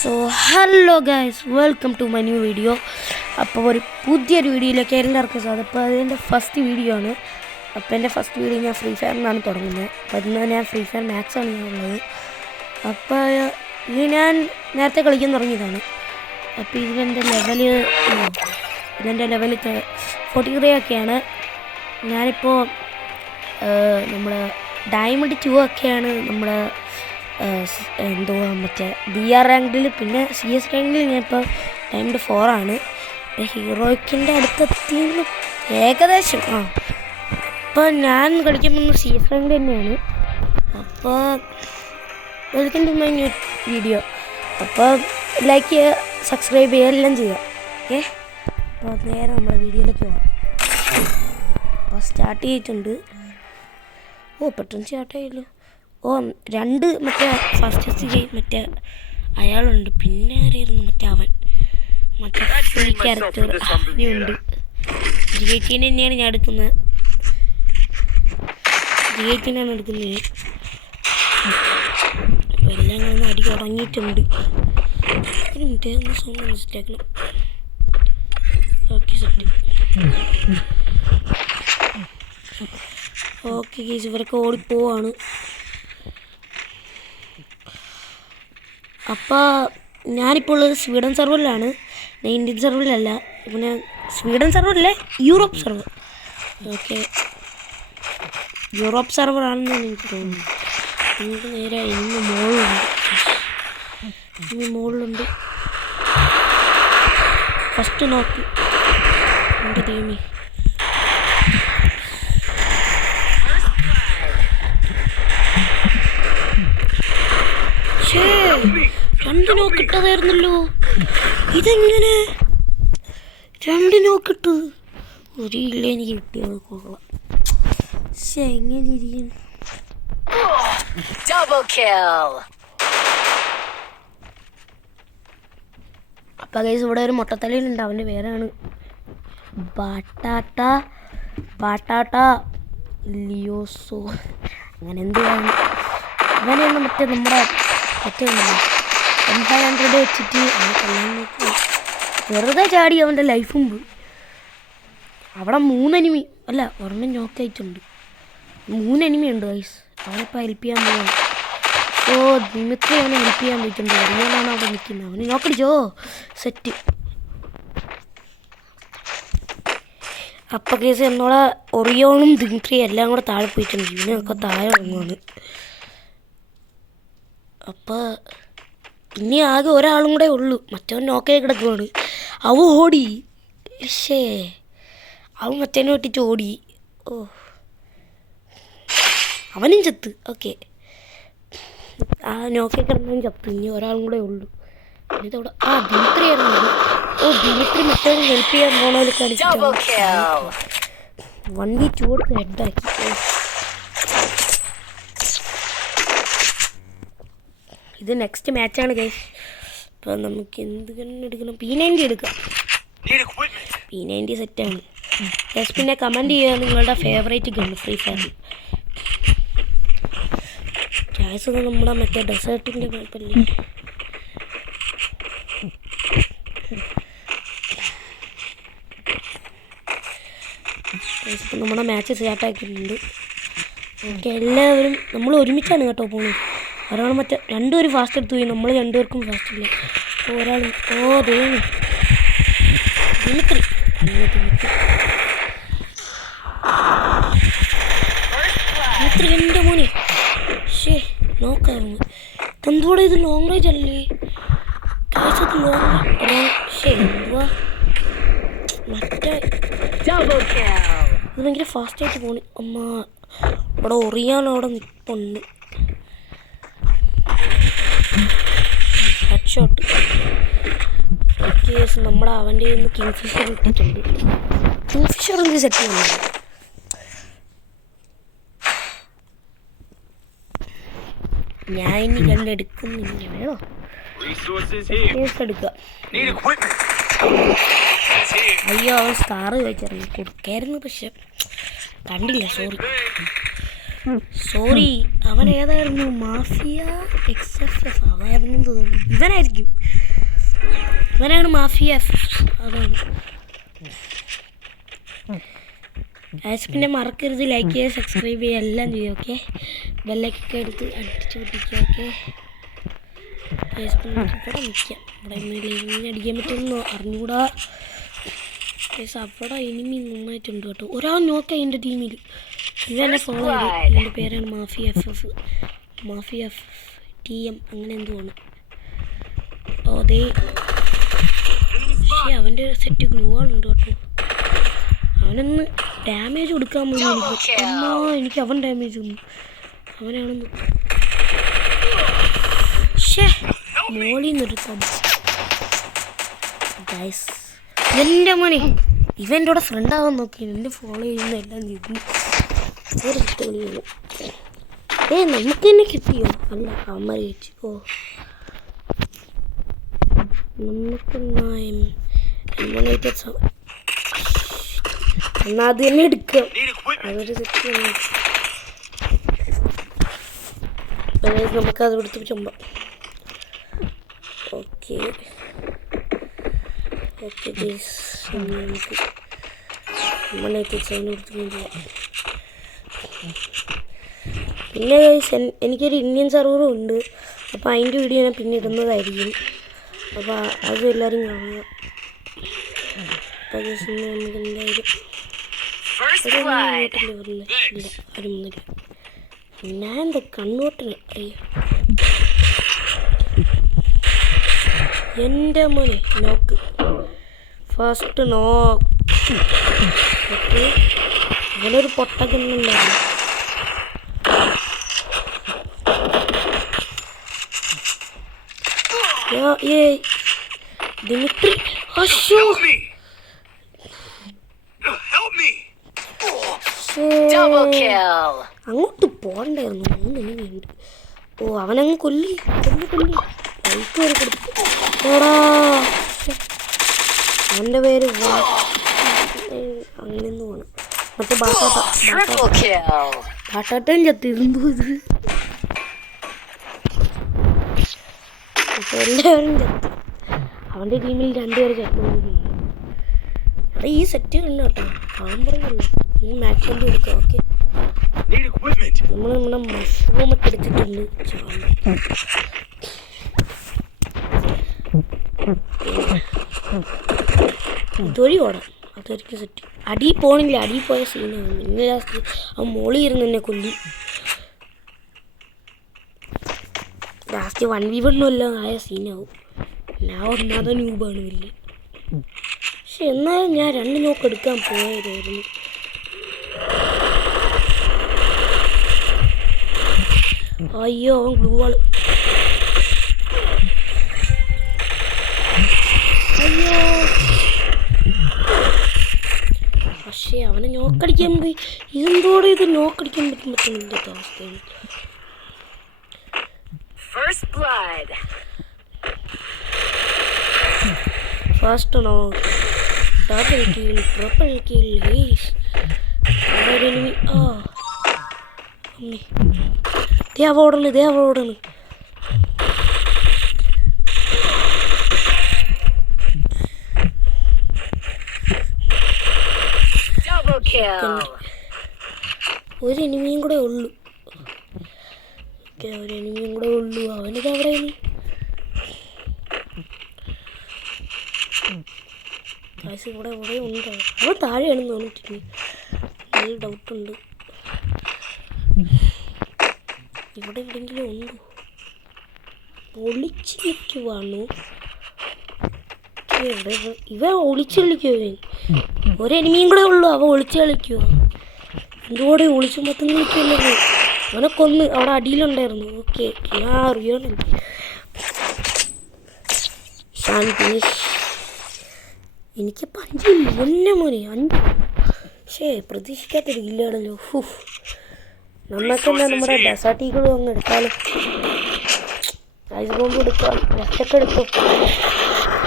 So hello guys, welcome to my new video. അപ്പോൾ ഒരു പുതിയൊരു വീഡിയോയിലേക്ക് എല്ലാവർക്കും സ്വാഗതം. അപ്പോൾ അതിൻ്റെ ഫസ്റ്റ് വീഡിയോ ആണ്. അപ്പോൾ എൻ്റെ ഫസ്റ്റ് വീഡിയോ ഞാൻ ഫ്രീ ഫയറിനാണ് തുടങ്ങുന്നത്. അപ്പോൾ ഇന്ന് ഞാൻ ഫ്രീ ഫയർ മാക്സാണ് ഞാനുള്ളത്. അപ്പോൾ ഇത് ഞാൻ നേരത്തെ കളിക്കാൻ തുടങ്ങിയതാണ്. അപ്പോൾ ഇതിൻ്റെ ലെവൽ 43 ഒക്കെയാണ്. ഞാനിപ്പോൾ നമ്മുടെ ഡയമണ്ട് 2 ഒക്കെയാണ് നമ്മുടെ എന്തുവാ മറ്റേ DR റാങ്കിൽ. പിന്നെ CS റാങ്കിൽ ഞാനിപ്പോൾ ഡയമണ്ട് 4 ആണ്. ഹീറോയ്ക്കിൻ്റെ അടുത്തെത്തിയെന്ന് ഏകദേശം. അപ്പോൾ ഞാൻ കളിക്കാൻ പോകുന്ന CS റാങ്കിൽ തന്നെയാണ്. അപ്പോൾ welcome to my new video. അപ്പോൾ ലൈക്ക് ചെയ്യുക, സബ്സ്ക്രൈബ് ചെയ്യുക, എല്ലാം ചെയ്യുക. ഓക്കെ, അപ്പോൾ നേരെ നമ്മുടെ വീഡിയോയിലേക്ക് പോകാം. അപ്പോൾ സ്റ്റാർട്ട് ചെയ്തിട്ടുണ്ട്. പെട്ടെന്ന് സ്റ്റാർട്ടായല്ലോ. 2 മറ്റേ ഫസ്റ്റ് മറ്റേ അയാളുണ്ട്. പിന്നെ ആരായിരുന്നു മറ്റേ ഫ്രീ ക്യാരക്ടർ ഉണ്ട്. GH തന്നെയാണ് ഞാൻ എടുക്കുന്നത്. GH എടുക്കുന്നത്. എല്ലാം ഞാൻ അടി തുടങ്ങിയിട്ടുണ്ട്. ഒരു മിനിറ്റ് സൗണ്ട് മനസ്സിലാക്കണം. Okay, set. ഓക്കെ ഗൈസ്, ഇവരൊക്കെ ഓടിപ്പോവാണ്. അപ്പോൾ ഞാനിപ്പോൾ ഉള്ളത് സ്വീഡൻ സെർവറിലാണ്, ഇന്ത്യൻ സെർവറിലല്ല. പിന്നെ സ്വീഡൻ സെർവറില്ല, യൂറോപ്പ് സെർവർ. ഓക്കെ, യൂറോപ്പ് സെർവറാണെന്നാണ് എനിക്ക് തോന്നുന്നത്. എനിക്ക് നേരെ ഇന്ന് മുകളിലുണ്ട്. ഫസ്റ്റ് നോക്ക് എൻ്റെ ടീമി. രണ്ട് നോക്കിട്ടതായിരുന്നല്ലോ. ഇതെങ്ങനെ 2 നോക്കിട്ടത്? ഒരു ഇല്ല എനിക്ക് കിട്ടിയത് കൊള്ളാം. പക്ഷെ എങ്ങനെ ഇരിക്കും? അപ്പൊ ഗൈസ്, ഇവിടെ ഒരു മൊട്ടത്തലയിലുണ്ട്. അവൻ്റെ പേരാണ് ബാട്ടാട്ട ലിയോസോ, അങ്ങനെ എന്തുവാണ്. അവനെയാണ് മറ്റേ നമ്മുടെ M500 വെച്ചിട്ട് വെറുതെ ചാടി അവൻ്റെ ലൈഫും പോയി. അവിടെ 3 എനിമി അല്ല, ഒരെണ്ണം നോക്കായിട്ടുണ്ട്. 3 എനിമി ഉണ്ട് ഗൈസ്. അവനിപ്പോൾ ഹെൽപ്പ് ചെയ്യാൻ പോവാണ്. ദിമിത്രി അവനെ ഹെൽപ്പ് ചെയ്യാൻ പോയിട്ടുണ്ട്. അറിയാനാണ് അവിടെ നിൽക്കുന്നത്. അവന് നോക്കടിച്ചോ, സെറ്റ്. അപ്പം കേസ് എന്നോടെ ഒറിയോണും ദിമിത്രിയും എല്ലാം കൂടെ താഴെ പോയിട്ടുണ്ട്. ഇവനൊക്കെ താഴെ ഇറങ്ങുവാണ്. അപ്പോൾ ഇനി ആകെ ഒരാളും കൂടെ ഉള്ളൂ. മറ്റവൻ നോക്കായി കിടക്കുവാണ്. ഓടി. അവൻ മറ്റവനെ വെട്ടിച്ച് ഓടി. അവനും ചത്ത്. ഓക്കെ, നോക്കായി കിടന്നവൻ ചത്തു. ഇനി ഒരാളും കൂടെ ഉള്ളൂ. ഇതോടെ ദിമിത്രി ആയിരുന്നു. ദിമിത്രി മറ്റവന് ഹെൽപ്പ് ചെയ്യാൻ പോണവർ കാണിച്ചിട്ട് 1v2 കൊടുത്ത് ഹെഡാക്കി. ഇത് നെക്സ്റ്റ് മാച്ചാണ് ഗൈസ്. അപ്പോൾ നമുക്ക് എന്ത് ഗണ്ണ് എടുക്കണം? P90 എടുക്കാം. P90 സെറ്റാണ് ഗൈസ്. പിന്നെ കമൻറ്റ് ചെയ്യുക നിങ്ങളുടെ ഫേവറേറ്റ് ഗണ്ണ് ഫ്രീ ഫയറിൽ. ഗൈസ്, നമ്മുടെ മറ്റേ ഡെസേർട്ടിൻ്റെ കുഴപ്പമില്ലേ. ഗൈസ്, ഇപ്പം നമ്മുടെ മാച്ച് സ്റ്റാർട്ടാക്കിയിട്ടുണ്ട്. ഓക്കെ, എല്ലാവരും നമ്മൾ ഒരുമിച്ചാണ് കേട്ടോ പോകുന്നത്. ഒരാൾ മറ്റേ 2 പേര് ഫാസ്റ്റ് എടുത്തു പോയി. നമ്മൾ 2 പേർക്കും ഫാസ്റ്റ് ഇല്ല. അപ്പോൾ ഒരാൾ ദിമിത്രി എൻ്റെ മോനെ. നോക്കാറുണ്ട്. എന്തുകൂടെ ഇത് ലോങ് റേഞ്ച് അല്ലേ? എന്തുവാ മറ്റേ ഇത് ഭയങ്കര ഫാസ്റ്റായിട്ട് പോണി. അമ്മ ഇവിടെ ഒറിയാനവിടെ നിൽപ്പുണ്ട്. Head shot. കേസ് നമ്മുടെ അവൻ്റെ നിന്ന് കിങ്ഫിഷർ ഇട്ടിട്ടുണ്ട്. കിങ്ഫിഷർ എന്ത് സെറ്റ് ചെയ്യുന്നത്? ഞാൻ ഇനി കണ്ടെടുക്കുന്നില്ല. വേണോ? കേസ് എടുക്കുക. അയ്യോ, അവൻ സ്കാർ വെച്ചിറങ്ങി കൊടുക്കായിരുന്നു. പക്ഷെ കണ്ടില്ല, സോറി. സോറി, അവൻ ഏതായിരുന്നു? മാഫിയ XFF അതായിരുന്നു തോന്നുന്നു. ഇവനായിരിക്കും, ഇവനാണ് മാഫിയ FF. അതാണ്. പിന്നെ മറക്കരുത് ലൈക്ക് ചെയ്യുക, സബ്സ്ക്രൈബ് ചെയ്യുക, എല്ലാം ചെയ്യുക. ഓക്കെ, ബെല്ലൊക്കെ എടുത്ത് അടിച്ചു പൊട്ടിക്കുക. ഓക്കെ, ഇവിടെ നിൽക്കാം. ഇവിടെ ഇങ്ങനെ അടിക്കാൻ പറ്റുമെന്നോ അറിഞ്ഞുകൂടാ. അവിടെ എനിമി നന്നായിട്ടുണ്ട് കേട്ടോ. ഒരാൾ നോക്കാം എൻ്റെ ടീമിൽ. ഇവനെ ഫോളോ ചെയ്തു. എൻ്റെ പേരാണ് മാഫിയ FF, മാഫിയ TM അങ്ങനെ എന്തോ ആണ്. അതെ, പക്ഷേ അവൻ്റെ സെറ്റ് ഗ്ലൂ ആളുണ്ട് കേട്ടോ. അവനൊന്ന് ഡാമേജ് കൊടുക്കാൻ പോയി എനിക്ക്. എനിക്ക് അവൻ ഡാമേജ് ഒന്നും അവനാണെന്ന്. ഷേ, മോളിൽ നിർത്താം ഗൈസ്. എൻ്റെ മോനെ ഇവൻ്റെ കൂടെ ഫ്രണ്ടാകാൻ നോക്കി എന്നെ ഫോളോ ചെയ്യുന്ന എല്ലാം ചെയ്തു. നമുക്ക് തന്നെ കിട്ടിയോ? അല്ല, അമ്മ ചേച്ചി. ഓ, നമുക്കെന്നാ എന്നാ അത് തന്നെ എടുക്കാം. അതൊരു സെറ്റ് നമുക്കത് എടുത്ത് ചുമ്പാം. ഓക്കെ ഓക്കെ ഗൈസ്, നമുക്ക് നമ്മളായിട്ട് എടുത്തുകൊണ്ട് പോവാം. പിന്നെ ഗൈസ്, എനിക്കൊരു ഇന്ത്യൻ സെർവറും ഉണ്ട്. അപ്പോൾ അതിൻ്റെ വീഡിയോ ഞാൻ പിന്നെ ഇടുന്നതായിരിക്കും. അപ്പോൾ അത് എല്ലാവരും കാണുക. അപ്പോൾ ഗൈസ്, നമുക്ക് എന്തായാലും ഞാൻ എന്താ കണ്ണോട്ടിന് അറിയാം. എൻ്റെ മോനെ നോക്ക്, ഫസ്റ്റ് നോക്ക്. ഓക്കെ, ഇവനൊരു പൊട്ടക്കണ്ണുണ്ടായിരുന്നു. ദിമിത്രി, അങ്ങോട്ട് പോകണ്ടായിരുന്നു. 3 എനിമിയുണ്ട്. ഓ, അവനങ്ങ് കൊല്ലി കൊല്ലി ബൈക്ക് വരെ കൊടുത്തു. അവൻ്റെ പേര് അങ്ങനെയൊന്നും പോകണം. മറ്റേ ബാട്ടാട്ടൻ ചത്തിരുന്നു. ഇത് എല്ലാവരും ചത്തു. അവൻ്റെ ടീമിൽ 2 പേര് ചത്തു. അവിടെ ഈ സെറ്റ് ഉണ്ട് കേട്ടോ. അവൻ പറയുള്ളൂ ഈ മാക്സിമം കൊടുക്കാം. ഓക്കെ, നമ്മൾ നമ്മുടെ മഷ്റൂമൊക്കെ എടുത്തിട്ടുണ്ട്. ഇതൊഴി ഓടാം, അതായിരിക്കും സെറ്റ്. അടി പോണില്ല, അടി പോയ സീനാണ്. ഇന്ന് ലാസ്റ്റ് ആ മോളി ഇരുന്ന് എന്നെ കൊല്ലി. ലാസ്റ്റ് 1v1 എല്ലാം ആയ സീനാവും. ഞാൻ ഒന്നാമത്തെ ന്യൂബാണ് വലിയ. പക്ഷെ എന്നാലും ഞാൻ 2 നോക്ക് എടുക്കാൻ പോയതായിരുന്നു. അയ്യോ, അവൻ ഗ്ലൂ വാള്. അയ്യോ, പക്ഷേ അവനെ നോക്കടിക്കാൻ പോയി. ഇതെന്തോടെ ഇത് നോക്കടിക്കാൻ പറ്റുന്നില്ല അവസ്ഥയാണ്. First no, double kill, triple kill. ദേവോടാണ്. ഒരു എനിമിയും കൂടെ ഉള്ളു. ഒരു എനിമിയും കൂടെ ഉള്ളു. അവനിത് എവിടെയാണ്? കാശ് ഇവിടെ എവിടെ ഉണ്ടോ? അവൻ താഴെയാണെന്ന് തോന്നിട്ടില്ല. നല്ല ഡൗട്ടുണ്ട്. ഇവിടെ എവിടെയെങ്കിലും ഉണ്ടോ? ഒളിച്ചിരിക്കുവാണോ? ഇവ ഒളിച്ചു കളിക്കുവോ? ഒരു എനിമിയും കൂടെ ഉള്ളു. അവ ഒളിച്ചു കളിക്കുവോ? എന്തുകൂടെ ഒളിച്ചു മൊത്തം കളിക്കുമല്ലോ. അവനെ കൊന്ന് അവിടെ അടിയിലുണ്ടായിരുന്നു. ഓക്കെ, ഞാൻ അറിയണം. എനിക്കിപ്പോൾ 5 ഇല്ല മോനെ, 5. പക്ഷേ പ്രതീക്ഷിക്കാത്തൊരു ഇല്ലാണല്ലോ. നമുക്കെന്താ നമ്മുടെ ഡെസേർട്ടീകളും അങ്ങ് എടുക്കാമല്ലോ. ഐസ് ബോംബ് എടുക്കാം, ഒറ്റക്ക് എടുക്കും.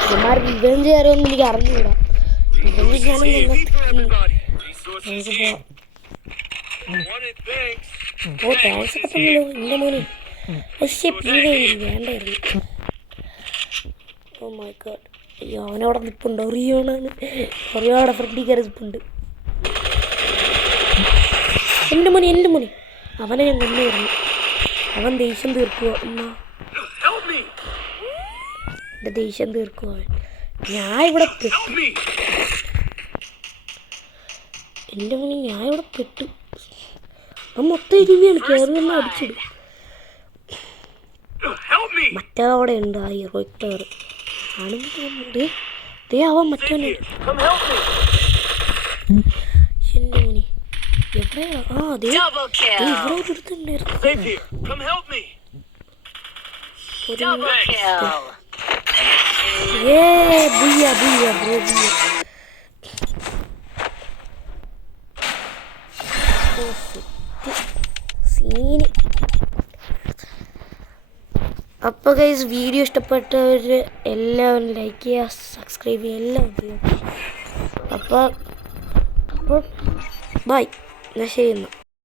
ഇവന്മാർ റിവെഞ്ച് ചെയ്യാറൊന്നും എനിക്ക് അറിഞ്ഞൂടാ. റിവെഞ്ച് ചെയ്യാനും നമുക്ക് പോവാം. ഓ താങ്ക്സ് ഒക്കെ തന്നല്ലോ എൻ്റെ മോനെ. പക്ഷേ പിന്നെ വേണ്ടായിരുന്നു. Oh my god. അയ്യോ അവനവിടെ നിൽപ്പുണ്ട്. റിയോണാണ്. റിയോടെ ഫ്രണ്ടിൽ കയറി നിൽപ്പുണ്ട്. എൻ്റെ മോനെ അവനെ ഞാൻ കൊണ്ടുവരുന്നു. അവൻ ദേഷ്യം തീർക്കുക. എൻ്റെ ദേഷ്യം തീർക്കുക അവൻ. ഞാൻ ഇവിടെ പെട്ടു. എൻ്റെ മോനെ ഞാൻ ഇവിടെ പെട്ടു. അവൻ മൊത്തം ഇരുവിയാണ്. കയറി തന്നെ അടിച്ചിടും. മറ്റേ അവിടെ ഉണ്ട് ആ ഹീറോയിക് ടവർ ആണെന്ന് തോന്നുന്നുണ്ട്. ദേ അവൻ മറ്റവനെ. എൻ്റെ മോനെ എവിടെയാ? ആ അതെ ഇവിടെ ഒരുത്തുണ്ടായിരുന്നു. സീന്. അപ്പോൾ ഗൈസ് വീഡിയോ ഇഷ്ടപ്പെട്ടവർ എല്ലാവരും ലൈക്ക് ചെയ്യുക, സബ്സ്ക്രൈബ് ചെയ്യുക, എല്ലാം ചെയ്യുക. അപ്പോൾ ബൈ. എന്നാൽ ശരി എന്നാൽ.